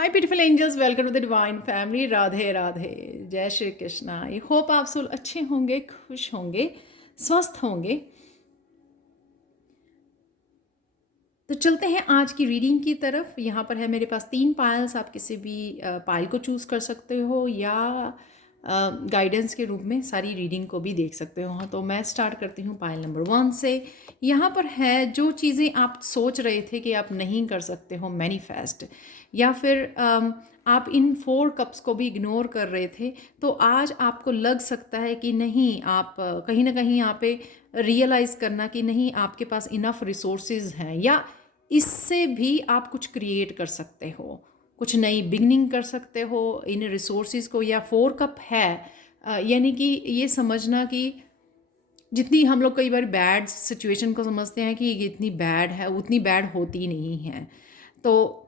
Hi beautiful angels, welcome to the divine family. Radhe Radhe, Jai Shri Krishna. I hope आप सब अच्छे होंगे, खुश होंगे, स्वस्थ होंगे। तो चलते हैं आज की रीडिंग की तरफ। यहाँ पर है मेरे पास 3 पायल्स। आप किसी भी पायल को चूज़ कर सकते हो या गाइडेंस के रूप में सारी रीडिंग को भी देख सकते हो। तो मैं स्टार्ट करती हूँ पायल नंबर 1 से। यहाँ पर है जो चीज़ें आप सोच रहे थे कि आप नहीं कर सकते हो मैनिफेस्ट, या फिर आप इन 4 कप्स को भी इग्नोर कर रहे थे, तो आज आपको लग सकता है कि नहीं, आप कहीं ना कहीं यहाँ पे रियलाइज़ करना कि नहीं, आपके पास इनफ रिसोर्सेज हैं, या इससे भी आप कुछ क्रिएट कर सकते हो, कुछ नई बिगनिंग कर सकते हो इन रिसोर्सेज को। या 4 कप है, यानी कि ये समझना कि जितनी हम लोग कई बार बैड सिचुएशन को समझते हैं कि ये इतनी बैड है, उतनी बैड होती नहीं है। तो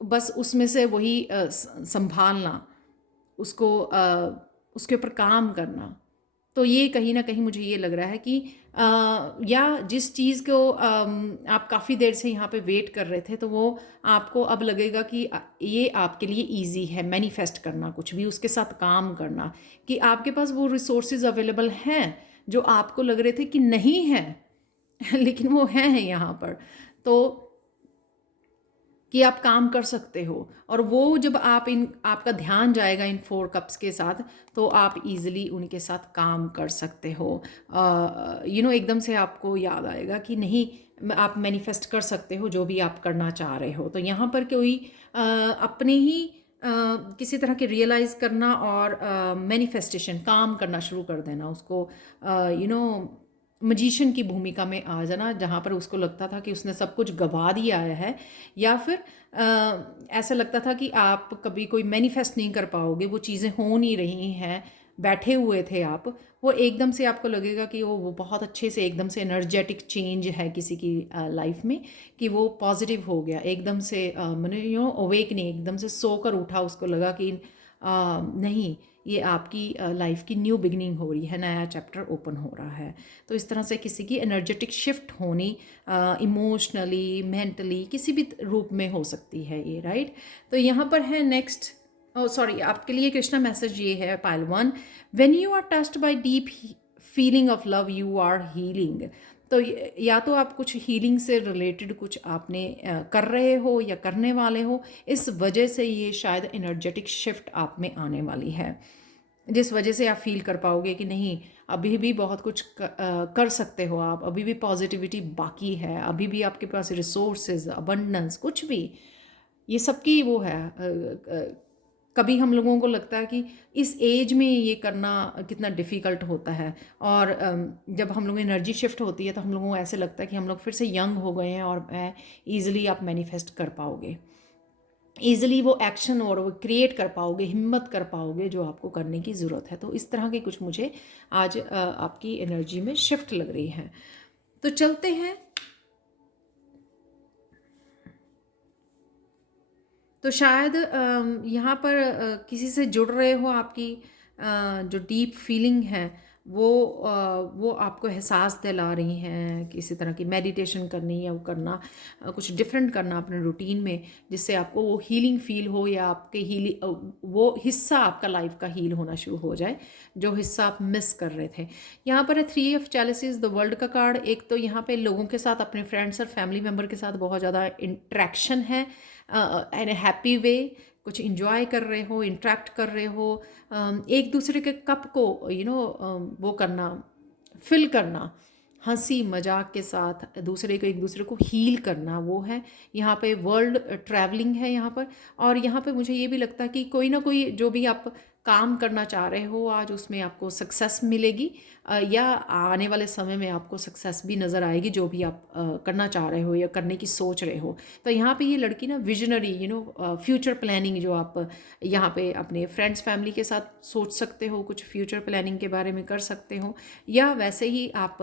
बस उसमें से वही संभालना, उसको उसके ऊपर काम करना। तो ये कहीं ना कहीं मुझे ये लग रहा है कि या जिस चीज़ को आप काफ़ी देर से यहाँ पे वेट कर रहे थे, तो वो आपको अब लगेगा कि ये आपके लिए इजी है मैनिफेस्ट करना, कुछ भी उसके साथ काम करना, कि आपके पास वो रिसोर्सेज अवेलेबल हैं जो आपको लग रहे थे कि नहीं है लेकिन वो हैं यहाँ पर। तो कि आप काम कर सकते हो, और वो जब आप आपका ध्यान जाएगा इन 4 कप्स के साथ, तो आप इजीली उनके साथ काम कर सकते हो। एकदम से आपको याद आएगा कि नहीं, आप मैनिफेस्ट कर सकते हो जो भी आप करना चाह रहे हो। तो यहाँ पर कोई अपने ही किसी तरह के रियलाइज़ करना और मैनिफेस्टेशन काम करना शुरू कर देना, उसको मजिशियन की भूमिका में आ जाना, जहाँ पर उसको लगता था कि उसने सब कुछ गवा दिया है, या फिर ऐसा लगता था कि आप कभी कोई मैनिफेस्ट नहीं कर पाओगे, वो चीज़ें हो नहीं रही हैं, बैठे हुए थे आप। वो एकदम से आपको लगेगा कि वो बहुत अच्छे से एकदम से एनर्जेटिक चेंज है किसी की लाइफ में, कि वो पॉजिटिव हो गया एकदम से, मैंने अवेकनिंग, एकदम से सोकर उठा, उसको लगा कि नहीं, ये आपकी लाइफ की न्यू बिगनिंग हो रही है, नया चैप्टर ओपन हो रहा है। तो इस तरह से किसी की एनर्जेटिक शिफ्ट होनी, इमोशनली, मेंटली, किसी भी रूप में हो सकती है ये, राइट। तो यहाँ पर है नेक्स्ट, सॉरी, आपके लिए कृष्णा मैसेज ये है pile 1। When you are touched by deep feeling of love, you are healing. तो या तो आप कुछ हीलिंग से रिलेटेड कुछ आपने कर रहे हो या करने वाले हो, इस वजह से ये शायद एनर्जेटिक शिफ्ट आप में आने वाली है, जिस वजह से आप फील कर पाओगे कि नहीं, अभी भी बहुत कुछ कर सकते हो आप, अभी भी पॉजिटिविटी बाकी है, अभी भी आपके पास रिसोर्सेज, अबंडेंस, कुछ भी, ये सबकी वो है। कभी हम लोगों को लगता है कि इस एज में ये करना कितना डिफ़िकल्ट होता है, और जब हम लोग एनर्जी शिफ्ट होती है तो हम लोगों को ऐसे लगता है कि हम लोग फिर से यंग हो गए हैं, और ईज़िली आप मैनिफेस्ट कर पाओगे, ईज़िली वो एक्शन और वो क्रिएट कर पाओगे, हिम्मत कर पाओगे जो आपको करने की ज़रूरत है। तो इस तरह की कुछ मुझे आज आपकी एनर्जी में शिफ्ट लग रही है। तो चलते हैं। तो शायद यहाँ पर किसी से जुड़ रहे हो, आपकी जो डीप फीलिंग है वो आपको एहसास दिला रही हैं किसी तरह की मेडिटेशन करनी, या वो करना, कुछ डिफरेंट करना अपने रूटीन में, जिससे आपको वो हीलिंग फील हो, या आपके वो हिस्सा आपका लाइफ का हील होना शुरू हो जाए, जो हिस्सा आप मिस कर रहे थे। यहाँ पर है 3 ऑफ चैलिसेस, द वर्ल्ड का कार्ड। एक तो यहाँ पे लोगों के साथ, अपने फ्रेंड्स और फैमिली मेम्बर के साथ बहुत ज़्यादा इंट्रैक्शन है, इन ए हैप्पी वे, कुछ इंजॉय कर रहे हो, इंट्रैक्ट कर रहे हो, एक दूसरे के कप को वो करना, फिल करना, हंसी मजाक के साथ दूसरे को, एक दूसरे को हील करना, वो है। यहाँ पे वर्ल्ड ट्रैवलिंग है यहाँ पर। और यहाँ पे मुझे ये भी लगता है कि कोई ना कोई जो भी आप काम करना चाह रहे हो आज, उसमें आपको सक्सेस मिलेगी, या आने वाले समय में आपको सक्सेस भी नज़र आएगी, जो भी आप करना चाह रहे हो या करने की सोच रहे हो। तो यहाँ पे ये लड़की ना विजनरी, फ्यूचर प्लानिंग, जो आप यहाँ पे अपने फ्रेंड्स फैमिली के साथ सोच सकते हो, कुछ फ्यूचर प्लानिंग के बारे में कर सकते हो, या वैसे ही आप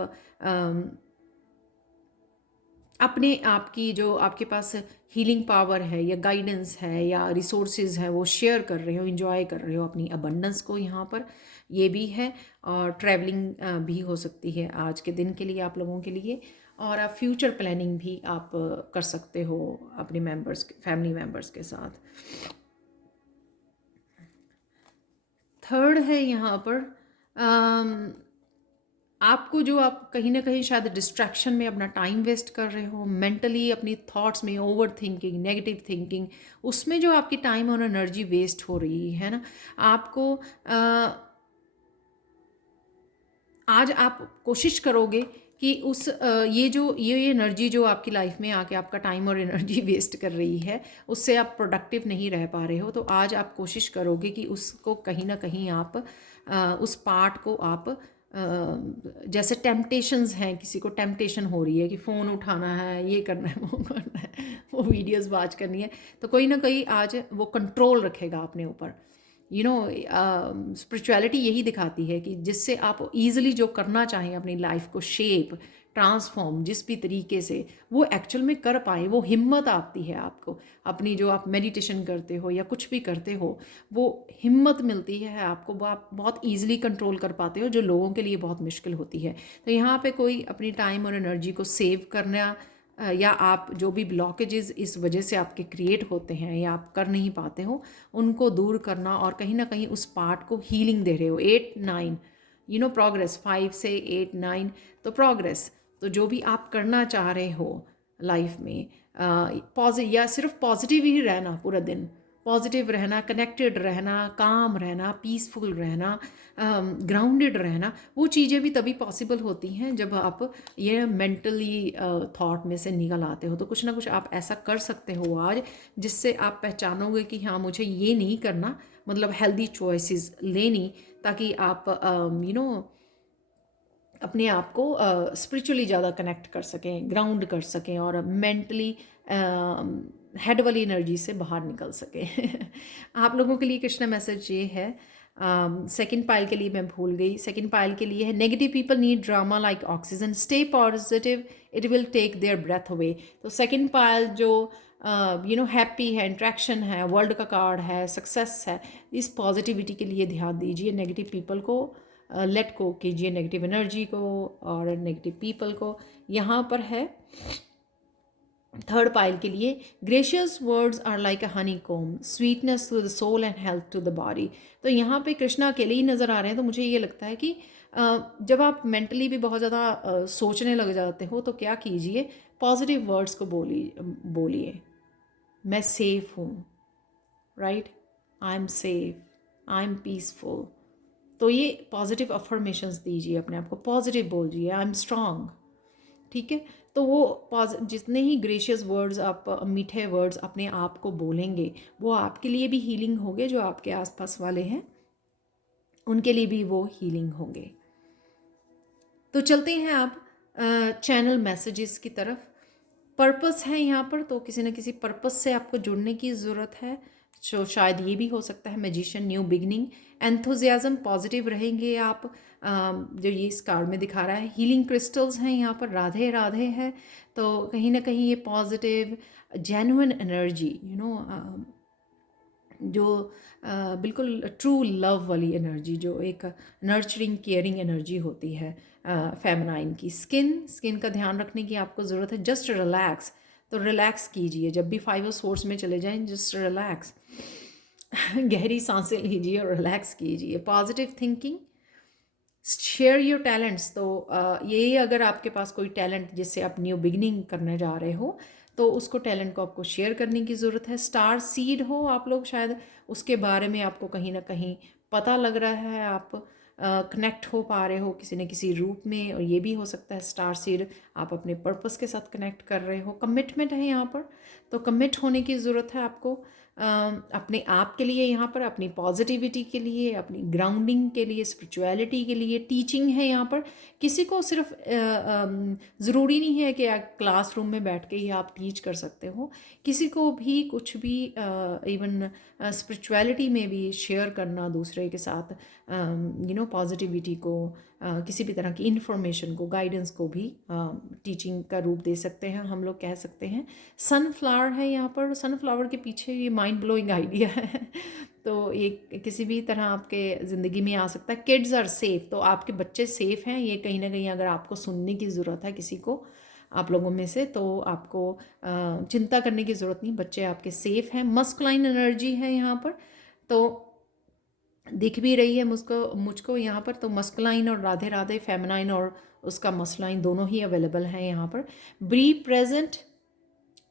अपने आप की जो आपके पास हीलिंग पावर है, या गाइडेंस है, या रिसोर्सेज है, वो शेयर कर रहे हो, इंजॉय कर रहे हो अपनी अबंडेंस को यहाँ पर, ये भी है। और ट्रैवलिंग भी हो सकती है आज के दिन के लिए आप लोगों के लिए, और आप फ्यूचर प्लानिंग भी आप कर सकते हो अपने मेंबर्स, फैमिली मेंबर्स के साथ। थर्ड है यहाँ पर अम, आपको जो आप कहीं ना कहीं शायद डिस्ट्रैक्शन में अपना टाइम वेस्ट कर रहे हो, मेंटली अपनी थॉट्स में ओवर थिंकिंग, नेगेटिव थिंकिंग, उसमें जो आपकी टाइम और एनर्जी वेस्ट हो रही है ना, आपको आज आप कोशिश करोगे कि ये एनर्जी जो आपकी लाइफ में आके आपका टाइम और एनर्जी वेस्ट कर रही है, उससे आप प्रोडक्टिव नहीं रह पा रहे हो, तो आज आप कोशिश करोगे कि उसको कहीं ना कहीं आप उस पार्ट को आप जैसे टेम्पटेशंस हैं, किसी को टेम्पटेशन हो रही है कि फ़ोन उठाना है, ये करना है, वो करना है, वो वीडियोस वॉच करनी है, तो कोई ना कोई आज वो कंट्रोल रखेगा अपने ऊपर। स्पिरिचुअलिटी यही दिखाती है कि जिससे आप इजीली जो करना चाहें अपनी लाइफ को शेप ट्रांसफॉर्म जिस भी तरीके से वो एक्चुअल में कर पाए, वो हिम्मत आती है आपको। अपनी जो आप मेडिटेशन करते हो या कुछ भी करते हो, वो हिम्मत मिलती है आपको, वो आप बहुत ईजिली कंट्रोल कर पाते हो, जो लोगों के लिए बहुत मुश्किल होती है। तो यहाँ पे कोई अपनी टाइम और एनर्जी को सेव करना या आप जो भी ब्लॉकेजेस इस वजह से आपके क्रिएट होते हैं या आप कर नहीं पाते हो, उनको दूर करना और कहीं ना कहीं उस पार्ट को हीलिंग दे रहे हो। 8 9 प्रोग्रेस, 5 से 8 9, तो प्रोग्रेस, तो जो भी आप करना चाह रहे हो लाइफ में, पॉजिटिव या सिर्फ पॉजिटिव ही रहना, पूरा दिन पॉजिटिव रहना, कनेक्टेड रहना, काम रहना, पीसफुल रहना, ग्राउंडेड रहना, वो चीज़ें भी तभी पॉसिबल होती हैं जब आप ये मेंटली थॉट में से निकल आते हो। तो कुछ ना कुछ आप ऐसा कर सकते हो आज जिससे आप पहचानोगे कि हाँ, मुझे ये नहीं करना, मतलब हेल्दी चॉइसेस लेनी, ताकि आप अपने आप को स्पिरिचुअली ज़्यादा कनेक्ट कर सकें, ग्राउंड कर सकें और मेंटली हेड वाली एनर्जी से बाहर निकल सकें। आप लोगों के लिए कृष्णा मैसेज ये है। सेकंड पाइल के लिए मैं भूल गई, सेकंड पाइल के लिए है negative people need drama like oxygen, stay positive, it will take their breath away. तो सेकंड पाइल जो हैप्पी है, इंट्रैक्शन है, वर्ल्ड का कार्ड है, सक्सेस है, इस पॉजिटिविटी के लिए ध्यान दीजिए। नेगेटिव पीपल को लेट को कीजिए, नेगेटिव एनर्जी को और नेगेटिव पीपल को। यहाँ पर है थर्ड पाइल के लिए, gracious words are like a honeycomb, sweetness to the soul and health to the body. तो यहाँ पे कृष्णा अकेले ही नज़र आ रहे हैं, तो मुझे ये लगता है कि जब आप मेंटली भी बहुत ज़्यादा सोचने लग जाते हो, तो क्या कीजिए, पॉजिटिव वर्ड्स को बोलिए। मैं सेफ हूँ, right, I am safe, I am peaceful. तो ये पॉजिटिव अफर्मेशंस दीजिए, अपने आप को पॉजिटिव बोलिए, आई एम स्ट्रांग। ठीक है, तो वो जितने ही ग्रेशियस वर्ड्स आप, मीठे वर्ड्स अपने आप को बोलेंगे, वो आपके लिए भी हीलिंग होंगे, जो आपके आसपास वाले हैं उनके लिए भी वो हीलिंग होंगे। तो चलते हैं आप चैनल मैसेजेस की तरफ। पर्पस है यहाँ पर, तो किसी न किसी पर्पस से आपको जुड़ने की ज़रूरत है, जो शायद ये भी हो सकता है magician, new beginning, enthusiasm, positive रहेंगे आप, जो ये इस कार्ड में दिखा रहा है। हीलिंग क्रिस्टल्स हैं यहाँ पर, राधे राधे है, तो कहीं ना कहीं ये पॉजिटिव जेन्युइन एनर्जी, जो बिल्कुल ट्रू लव वाली एनर्जी, जो एक नर्चरिंग केयरिंग एनर्जी होती है फेमिनाइन की। स्किन का ध्यान रखने की आपको ज़रूरत है। जस्ट रिलैक्स, तो रिलैक्स कीजिए, जब भी 5 ऑफ सोर्स में चले जाएं, जस्ट रिलैक्स, गहरी सांसें लीजिए और रिलैक्स कीजिए। Positive thinking, share your talents, तो ये अगर आपके पास कोई टैलेंट जिससे आप न्यू बिगनिंग करने जा रहे हो, तो उसको टैलेंट को आपको शेयर करने की ज़रूरत है। स्टार सीड हो आप लोग, शायद उसके बारे में आपको कहीं ना कहीं पता लग रहा है, आप कनेक्ट हो पा रहे हो किसी न किसी रूप में, और ये भी हो सकता है स्टार सीड आप अपने पर्पस के साथ कनेक्ट कर रहे हो। कमिटमेंट है यहाँ पर, तो कमिट होने की ज़रूरत है आपको अपने आप के लिए, यहाँ पर अपनी पॉजिटिविटी के लिए, अपनी ग्राउंडिंग के लिए, स्पिरिचुअलिटी के लिए। टीचिंग है यहाँ पर, किसी को सिर्फ ज़रूरी नहीं है कि आप क्लासरूम में बैठ के ही आप टीच कर सकते हो, किसी को भी कुछ भी इवन स्पिरिचुअलिटी में भी शेयर करना दूसरे के साथ, पॉजिटिविटी को, किसी भी तरह की इन्फॉर्मेशन को, गाइडेंस को भी टीचिंग का रूप दे सकते हैं, हम लोग कह सकते हैं। सनफ्लावर है यहाँ पर, सनफ्लावर के पीछे ये माइंड ब्लोइंग आइडिया है, तो ये किसी भी तरह आपके ज़िंदगी में आ सकता है। किड्स आर सेफ, तो आपके बच्चे सेफ हैं, ये कहीं ना कहीं अगर आपको सुनने की ज़रूरत है किसी को आप लोगों में से, तो आपको चिंता करने की ज़रूरत नहीं, बच्चे आपके सेफ हैं। मस्कुलाइन एनर्जी है यहाँ पर, तो दिख भी रही है मुझको मुझको यहाँ पर, तो मस्कुलाइन और राधे राधे फेमिनाइन और उसका मस्कुलाइन दोनों ही अवेलेबल हैं यहाँ पर। बी प्रेजेंट,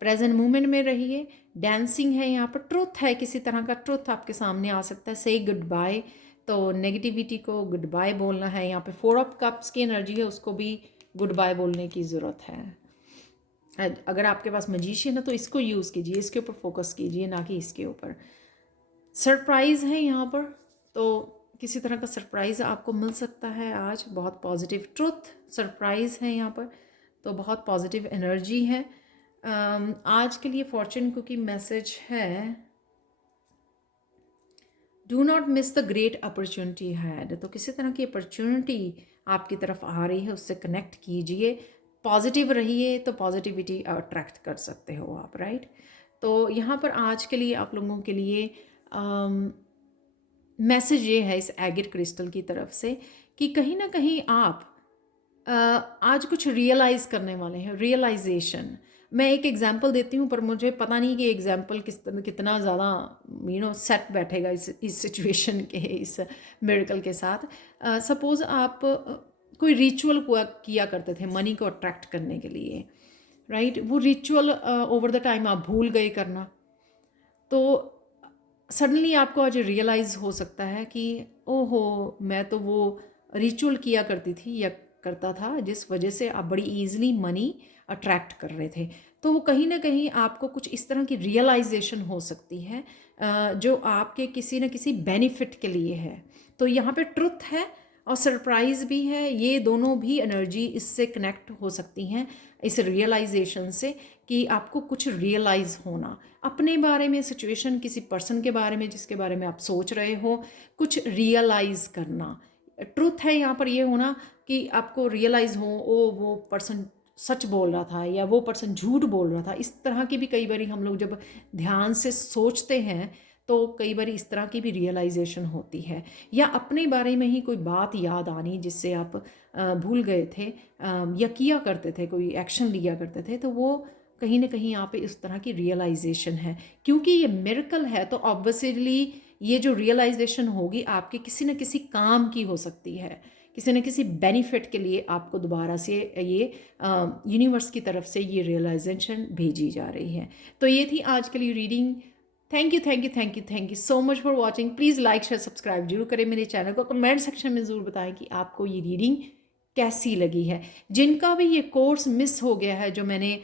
प्रेजेंट मूवमेंट में रहिए। डांसिंग है यहाँ पर, ट्रुथ है, किसी तरह का ट्रुथ आपके सामने आ सकता है। से गुड बाय, तो नेगेटिविटी को गुड बाय बोलना है। यहाँ पे 4 ऑफ कप्स की एनर्जी है, उसको भी गुड बाय बोलने की ज़रूरत है। अगर आपके पास मजीशियन है तो इसको यूज़ कीजिए, इसके ऊपर फोकस कीजिए, ना कि इसके ऊपर। सरप्राइज़ है यहाँ पर, तो किसी तरह का सरप्राइज़ आपको मिल सकता है आज। बहुत पॉजिटिव ट्रुथ सरप्राइज़ है यहाँ पर, तो बहुत पॉजिटिव एनर्जी है। आज के लिए फॉर्चून कुकी मैसेज है, do not miss the great opportunity had. तो किसी तरह की अपॉर्चुनिटी आपकी तरफ आ रही है, उससे कनेक्ट कीजिए, पॉजिटिव रहिए, तो पॉजिटिविटी अट्रैक्ट कर सकते हो आप, राइट। तो यहाँ पर आज के लिए आप लोगों के लिए मैसेज ये है इस एगेट क्रिस्टल की तरफ से कि कहीं ना कहीं आप आज कुछ रियलाइज़ करने वाले हैं, रियलाइजेशन। मैं एक एग्जांपल देती हूँ, पर मुझे पता नहीं कि एग्जांपल कितना ज़्यादा सेट बैठेगा इस सिचुएशन के, इस मिरेकल के साथ। सपोज़ आप कोई रिचुअल किया करते थे मनी को अट्रैक्ट करने के लिए, राइट। वो रिचुअल ओवर द टाइम आप भूल गए करना, तो सडनली आपको आज रियलाइज़ हो सकता है कि ओहो, मैं तो वो रिचुअल किया करती थी या करता था जिस वजह से आप बड़ी ईजिली मनी अट्रैक्ट कर रहे थे। तो वो कहीं ना कहीं आपको कुछ इस तरह की रियलाइजेशन हो सकती है जो आपके किसी न किसी बेनिफिट के लिए है। तो यहाँ पे ट्रुथ है और सरप्राइज़ भी है, ये दोनों भी एनर्जी इससे कनेक्ट हो सकती हैं, इस रियलाइजेशन से, कि आपको कुछ रियलाइज़ होना अपने बारे में, सिचुएशन, किसी पर्सन के बारे में जिसके बारे में आप सोच रहे हो, कुछ रियलाइज़ करना। ट्रुथ है यहाँ पर ये होना कि आपको रियलाइज़ हो, ओ वो पर्सन सच बोल रहा था या वो पर्सन झूठ बोल रहा था। इस तरह की भी कई बार हम लोग जब ध्यान से सोचते हैं तो कई बार इस तरह की भी रियलाइजेशन होती है, या अपने बारे में ही कोई बात याद आनी जिससे आप भूल गए थे या किया करते थे, कोई एक्शन लिया करते थे, तो वो कहीं ना कहीं यहाँ पे इस तरह की रियलाइजेशन है। क्योंकि ये मिरेकल है तो ऑब्वियसली ये जो रियलाइजेशन होगी आपके किसी न किसी काम की हो सकती है, किसी न किसी बेनिफिट के लिए आपको दोबारा से ये यूनिवर्स की तरफ से ये रियलाइजेशन भेजी जा रही है। तो ये थी आज के लिए reading. Thank you thank you thank you thank you so much for watching. Please like share subscribe जरूर करें मेरे चैनल को। कमेंट सेक्शन में ज़रूर बताएं कि आपको ये रीडिंग कैसी लगी है। जिनका भी ये कोर्स मिस हो गया है, जो मैंने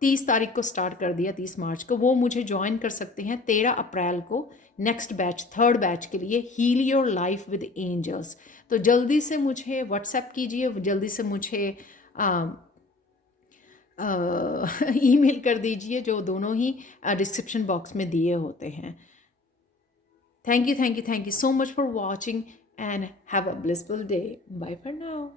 30 तारीख को स्टार्ट कर दिया, 30 मार्च को, वो मुझे ज्वाइन कर सकते हैं 13 अप्रैल को, नेक्स्ट बैच, 3rd बैच के लिए, heal your life with angels. तो जल्दी से मुझे व्हाट्सएप कीजिए, जल्दी से मुझे ईमेल कर दीजिए, जो दोनों ही डिस्क्रिप्शन बॉक्स में दिए होते हैं। Thank you thank you thank you so much for watching and have a blissful day. Bye for now.